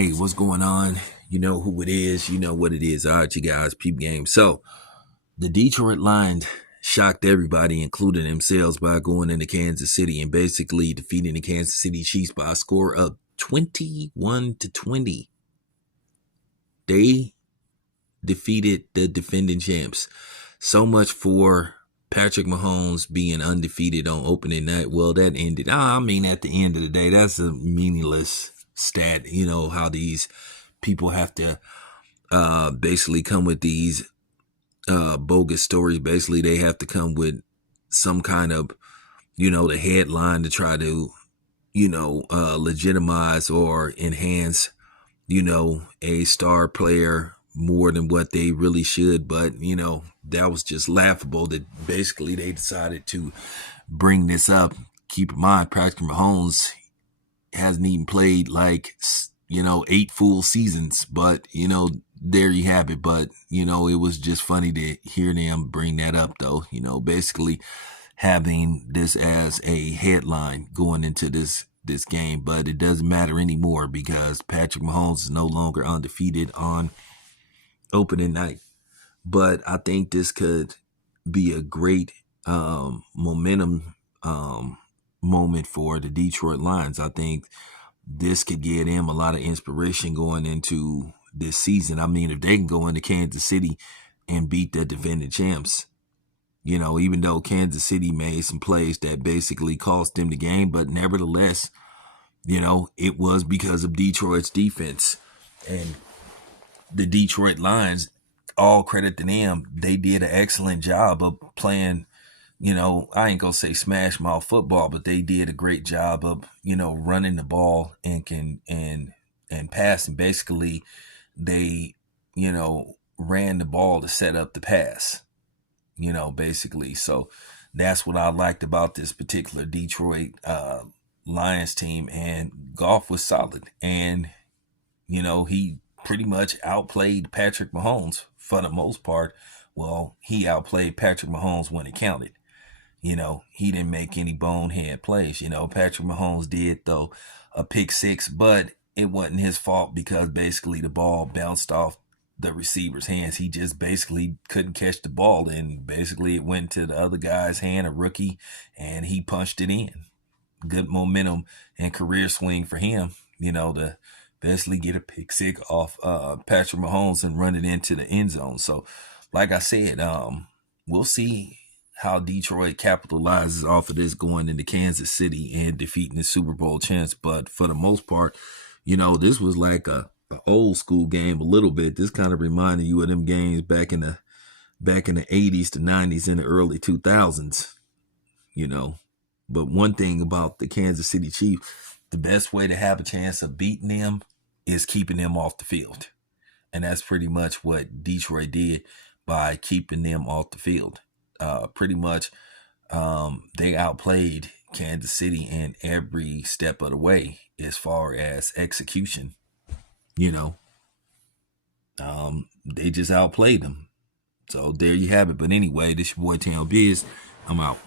Hey, what's going on? You know who it is. You know what it is. All right, you guys, peep game. So, the Detroit Lions shocked everybody, including themselves, by going into Kansas City and basically defeating the Kansas City Chiefs by a score of 21-20. They defeated the defending champs. So much for Patrick Mahomes being undefeated on opening night. Well, that ended. I mean, at the end of the day, that's a meaningless stat. You know how these people have to basically come with these bogus stories. Basically, they have to come with some kind of, the headline to try to, legitimize or enhance, a star player more than what they really should. But, that was just laughable that basically they decided to bring this up. Keep in mind, Patrick Mahomes hasn't even played like, 8 full seasons, but, there you have it. But, it was just funny to hear them bring that up, though, basically having this as a headline going into this game. But it doesn't matter anymore because Patrick Mahomes is no longer undefeated on opening night. But I think this could be a great momentum moment for the Detroit Lions. I think this could give them a lot of inspiration going into this season. I mean, if they can go into Kansas City and beat the defending champs, even though Kansas City made some plays that basically cost them the game, but nevertheless, it was because of Detroit's defense. And the Detroit Lions, all credit to them, they did an excellent job of playing, I ain't gonna say smash mouth football, but they did a great job of, running the ball and passing. Basically, they, ran the ball to set up the pass, basically. So that's what I liked about this particular Detroit Lions team. And Goff was solid. And, he pretty much outplayed Patrick Mahomes for the most part. Well, he outplayed Patrick Mahomes when it counted. He didn't make any bonehead plays. Patrick Mahomes did throw a pick six, but it wasn't his fault because basically the ball bounced off the receiver's hands. He just basically couldn't catch the ball, and basically it went to the other guy's hand, a rookie, and he punched it in. Good momentum and career swing for him, to basically get a pick six off Patrick Mahomes and run it into the end zone. So, like I said, we'll see how Detroit capitalizes off of this going into Kansas City and defeating the Super Bowl champs. But for the most part, this was like a old school game a little bit. This kind of reminded you of them games back in the 80s to 90s and the early 2000s, But one thing about the Kansas City Chiefs, the best way to have a chance of beating them is keeping them off the field. And that's pretty much what Detroit did by keeping them off the field. Pretty much they outplayed Kansas City in every step of the way as far as execution. They just outplayed them. So there you have it. But anyway, this your boy Tam Biz. I'm out.